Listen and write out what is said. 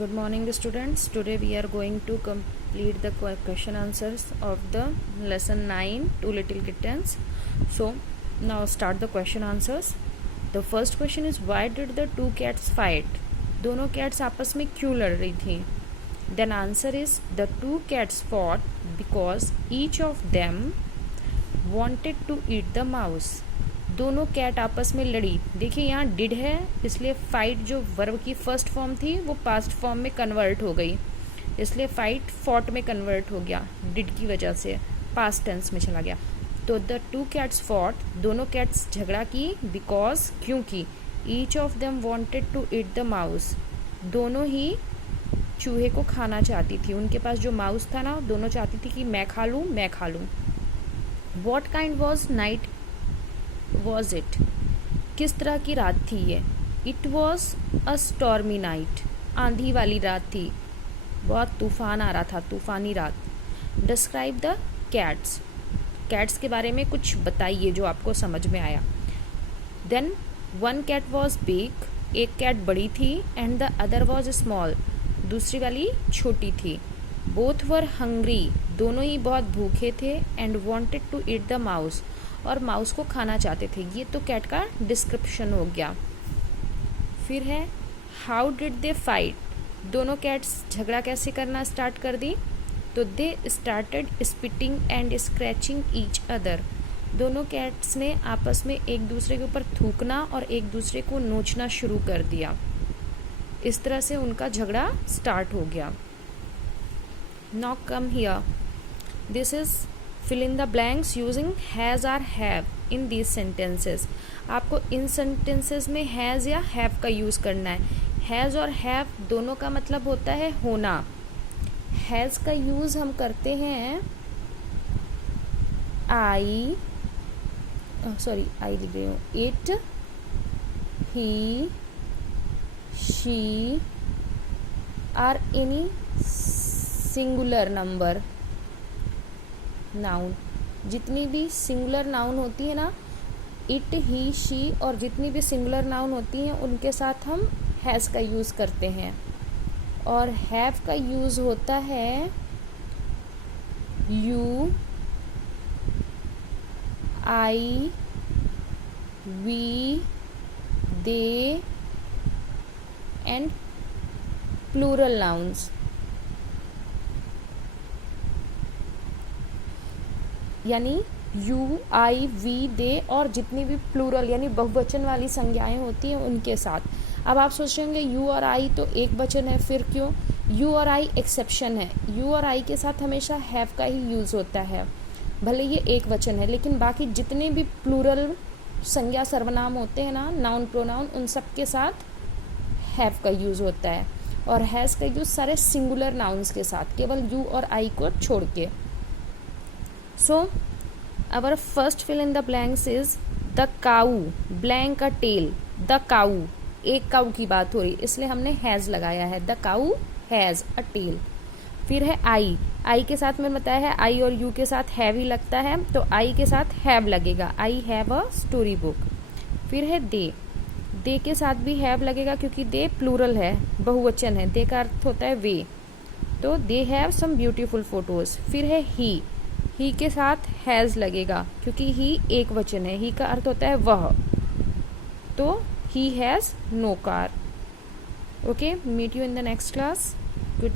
Good morning students. Today we are going to complete the question answers of the lesson 9 Two Little Kittens. So now start the question answers. The first question is, why did the two cats fight? दोनों cats आपस में क्यों लड़ रही थी? Then answer is, the two cats fought because each of them wanted to eat the mouse. दोनों cat आपस में लड़ी. देखिए यहाँ डिड है, इसलिए फाइट जो वर्ब की फर्स्ट फॉर्म थी वो पास्ट फॉर्म में कन्वर्ट हो गई, इसलिए फाइट फॉट में कन्वर्ट हो गया. डिड की वजह से पास्ट टेंस में चला गया. तो द टू कैट्स फॉट, दोनों कैट्स झगड़ा की, बिकॉज क्योंकि each of them wanted to eat the mouse, दोनों ही चूहे को खाना चाहती थी. उनके पास जो माउस था ना, दोनों चाहती थी कि मैं खा लूँ, मैं खा लूँ. What kind was night was it, किस तरह की रात थी ये? It was a stormy night, आंधी वाली रात थी, बहुत तूफान आ रहा था, तूफानी रात. डिस्क्राइब द कैट्स, कैट्स के बारे में कुछ बताइए जो आपको समझ में आया. Then one cat was big, एक कैट बड़ी थी, and the other was small, दूसरी वाली छोटी थी. बोथ वर हंग्री, दोनों ही बहुत भूखे थे, and wanted to eat the mouse, और माउस को खाना चाहते थे. ये तो कैट का डिस्क्रिप्शन हो गया. फिर है हाउ डिड दे फाइट, दोनों कैट्स झगड़ा कैसे करना स्टार्ट कर दी? तो they started spitting and scratching each other, दोनों कैट्स ने आपस में एक दूसरे के ऊपर थूकना और एक दूसरे को नोचना शुरू कर दिया. इस तरह से उनका झगड़ा स्टार्ट हो गया. Now come here, this is fill in the blanks using has or have in these sentences. आपको इन sentences में has या have का यूज़ करना है. has और have दोनों का मतलब होता है होना. has का यूज़ हम करते हैं I लिख रही हूँ, it, he, she or any singular number noun. जितनी भी सिंगुलर नाउन होती है ना, इट, ही, शी, और जितनी भी सिंगुलर नाउन होती हैं उनके साथ हम हैज़ का यूज़ करते हैं. और हैव का यूज़ होता है you, I, we, they and plural nouns. यानी यू, आई, वी, दे और जितनी भी प्लूरल यानी बहुवचन वाली संज्ञाएं होती हैं उनके साथ. अब आप सोच रहे होंगे यू और आई तो एक वचन है, फिर क्यों? यू और आई एक्सेप्शन है. यू और आई के साथ हमेशा हैव का ही यूज़ होता है, भले ये एक वचन है, लेकिन बाकी जितने भी प्लूरल संज्ञा सर्वनाम होते हैं ना, नाउन प्रोनाउन, उन सब के साथ हैव का यूज़ होता है. और हैज़ का यूज़ सारे सिंगुलर नाउन्स के साथ, केवल यू और आई को छोड़ के. So our first fill in the blanks is the cow, blank a tail, the cow, एक काऊ की बात हो रही इसलिए हमने हैज़ लगाया है. the cow has a tail. फिर है आई के साथ मैंने बताया है आई और यू के साथ हैव ही लगता है, तो आई के साथ हैव लगेगा. I have a story book. फिर है दे के साथ भी हैव लगेगा क्योंकि दे प्लूरल है, बहुवचन है. दे का अर्थ होता है वे, तो they have some beautiful photos. फिर है ही के साथ हैज़ लगेगा क्योंकि ही एक वचन है. ही का अर्थ होता है वह, तो he has no car. Okay, meet you in the next class. Good.